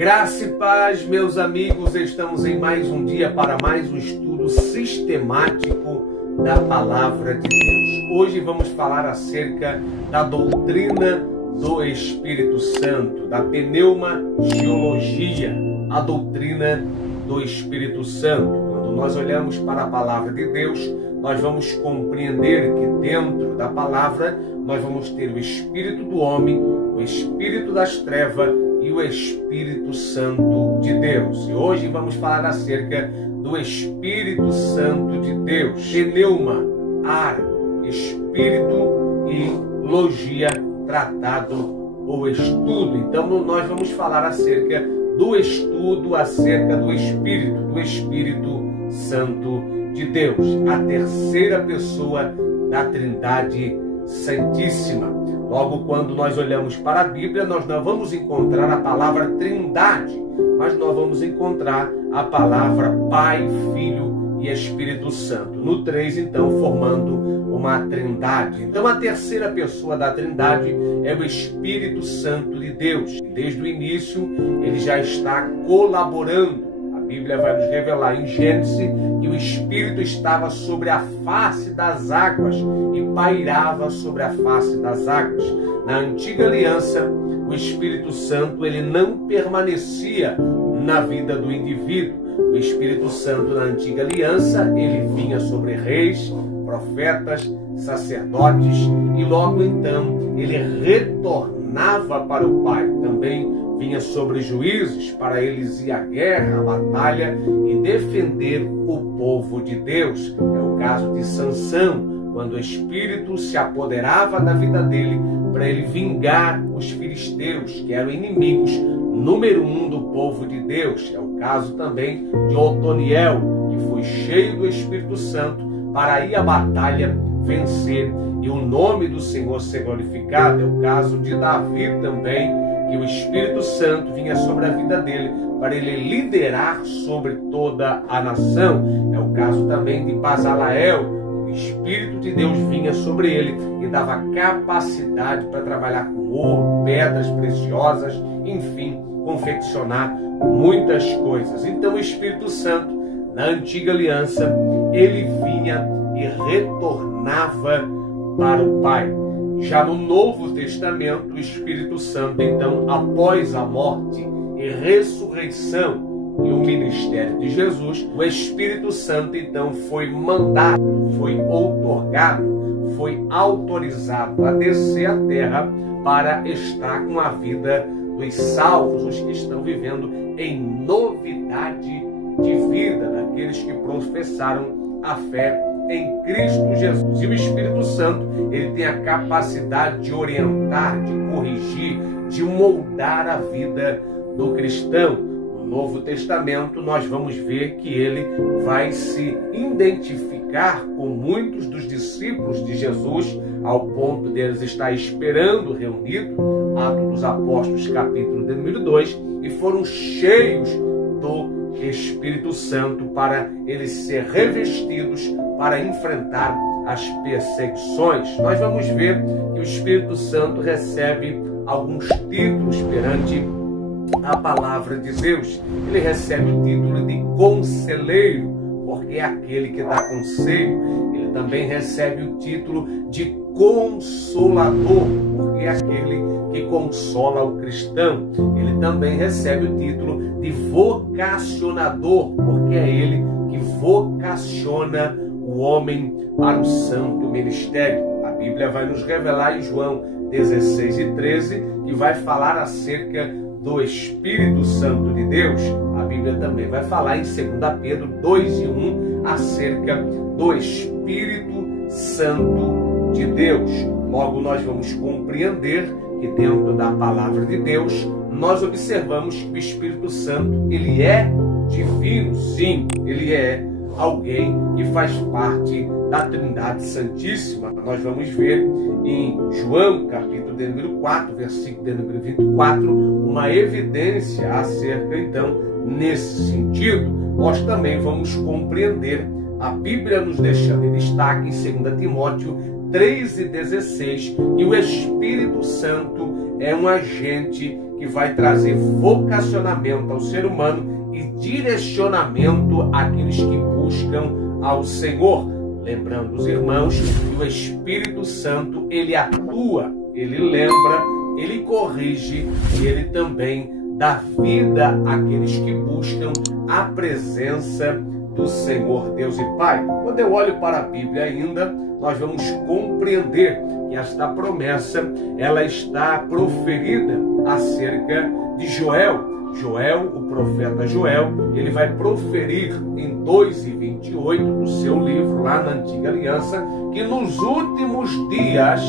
Graça e paz, meus amigos, estamos em mais um dia para mais um estudo sistemático da Palavra de Deus. Hoje vamos falar acerca da doutrina do Espírito Santo, da pneumagiologia, a doutrina do Espírito Santo. Quando nós olhamos para a Palavra de Deus, nós vamos compreender que dentro da Palavra nós vamos ter o Espírito do homem, o Espírito das trevas e o Espírito Santo de Deus. E hoje vamos falar acerca do Espírito Santo de Deus. Pneuma, ar, Espírito e logia, tratado ou estudo. Então nós vamos falar acerca do estudo acerca do Espírito Santo de Deus, a terceira pessoa da Trindade Santíssima. Logo, quando nós olhamos para a Bíblia, nós não vamos encontrar a palavra Trindade, mas nós vamos encontrar a palavra Pai, Filho e Espírito Santo. No 3, então, formando uma Trindade. Então, a terceira pessoa da Trindade é o Espírito Santo de Deus. Desde o início, ele já está colaborando. A Bíblia vai nos revelar em Gênesis que o Espírito estava sobre a face das águas e pairava sobre a face das águas. Na antiga aliança, o Espírito Santo ele não permanecia na vida do indivíduo. O Espírito Santo na antiga aliança, ele vinha sobre reis, profetas, sacerdotes e logo então ele retornava para o Pai. Também vinha sobre juízes para eles ir à guerra, à batalha e defender o povo de Deus. É o caso de Sansão, quando o Espírito se apoderava da vida dele para ele vingar os filisteus, que eram inimigos número 1 do povo de Deus. É o caso também de Otoniel, que foi cheio do Espírito Santo para ir à batalha vencer e o nome do Senhor ser glorificado. É o caso de Davi também, que o Espírito Santo vinha sobre a vida dele para ele liderar sobre toda a nação. É o caso também de Bazalael. O Espírito de Deus vinha sobre ele e dava capacidade para trabalhar com ouro, pedras preciosas, enfim, confeccionar muitas coisas. Então o Espírito Santo, na antiga aliança, ele vinha e retornava para o Pai. Já no Novo Testamento, o Espírito Santo, então, após a morte e ressurreição e o ministério de Jesus, o Espírito Santo, então, foi mandado, foi outorgado, foi autorizado a descer à terra para estar com a vida dos salvos, os que estão vivendo em novidade de vida, daqueles que professaram a fé em Cristo Jesus. E o Espírito Santo, ele tem a capacidade de orientar, de corrigir, de moldar a vida do cristão. No Novo Testamento, nós vamos ver que ele vai se identificar com muitos dos discípulos de Jesus, ao ponto deles estar esperando reunido, Atos dos Apóstolos, capítulo de número 2, e foram cheios do Espírito Santo para eles ser revestidos para enfrentar as perseguições. Nós vamos ver que o Espírito Santo recebe alguns títulos perante a palavra de Deus. Ele recebe o título de conselheiro, porque é aquele que dá conselho. Ele também recebe o título de consolador, porque é aquele que consola o cristão. Ele também recebe o título de vocacionador, porque é ele que vocaciona o homem para o santo ministério. A Bíblia vai nos revelar em João 16 e 13, que vai falar acerca do Espírito Santo de Deus. A Bíblia também vai falar em 2 Pedro 2 e 1 acerca do Espírito Santo de Deus. Logo, nós vamos compreender que dentro da palavra de Deus, nós observamos que o Espírito Santo, ele é divino, sim, ele é alguém que faz parte da Trindade Santíssima. Nós vamos ver em João, capítulo de número 4, versículo de número 24, uma evidência acerca, então, nesse sentido. Nós também vamos compreender a Bíblia nos deixando em destaque em 2 Timóteo 3:16, e o Espírito Santo é um agente que vai trazer vocacionamento ao ser humano e direcionamento àqueles que buscam ao Senhor. Lembrando os irmãos que o Espírito Santo, ele atua, ele lembra, ele corrige e ele também dá vida àqueles que buscam a presença do Senhor Deus e Pai. Quando eu olho para a Bíblia ainda, nós vamos compreender que esta promessa, ela está proferida acerca de Joel. Joel, o profeta Joel, ele vai proferir em 2:28 do seu livro, lá na Antiga Aliança, que nos últimos dias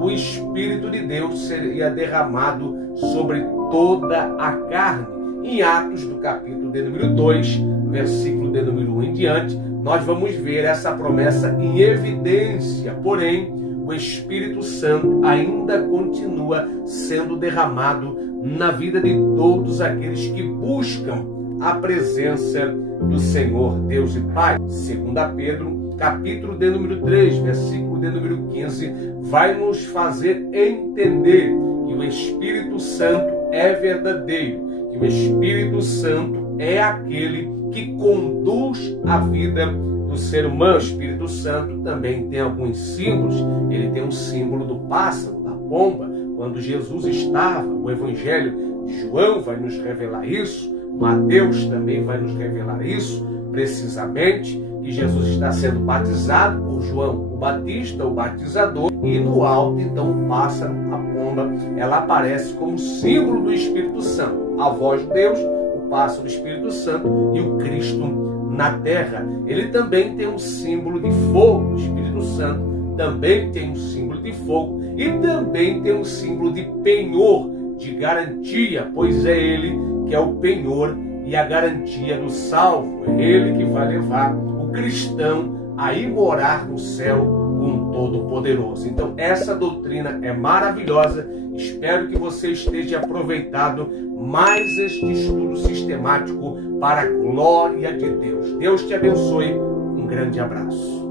o Espírito de Deus seria derramado sobre toda a carne. Em Atos, do capítulo de número 2, versículo de número 1 em diante, nós vamos ver essa promessa em evidência. Porém, o Espírito Santo ainda continua sendo derramado na vida de todos aqueles que buscam a presença do Senhor Deus e Pai. 2 Pedro, capítulo de número 3, versículo de número 15, vai nos fazer entender que o Espírito Santo é verdadeiro, que o Espírito Santo é aquele que conduz a vida do ser humano. O Espírito Santo também tem alguns símbolos. Ele tem um símbolo do pássaro, da pomba. Quando Jesus estava, o Evangelho de João vai nos revelar isso, Mateus também vai nos revelar isso, precisamente, que Jesus está sendo batizado por João o Batista, o batizador, e no alto, então, o pássaro, a pomba, ela aparece como símbolo do Espírito Santo. A voz de Deus, o pássaro, o Espírito Santo e o Cristo na terra. Ele também tem um símbolo de fogo. O Espírito Santo também tem um símbolo de fogo e também tem um símbolo de penhor, de garantia, pois é ele que é o penhor e a garantia do salvo. É ele que vai levar o cristão a ir morar no céu com o Todo-Poderoso. Então, essa doutrina é maravilhosa. Espero que você esteja aproveitando mais este estudo sistemático para a glória de Deus. Deus te abençoe. Um grande abraço.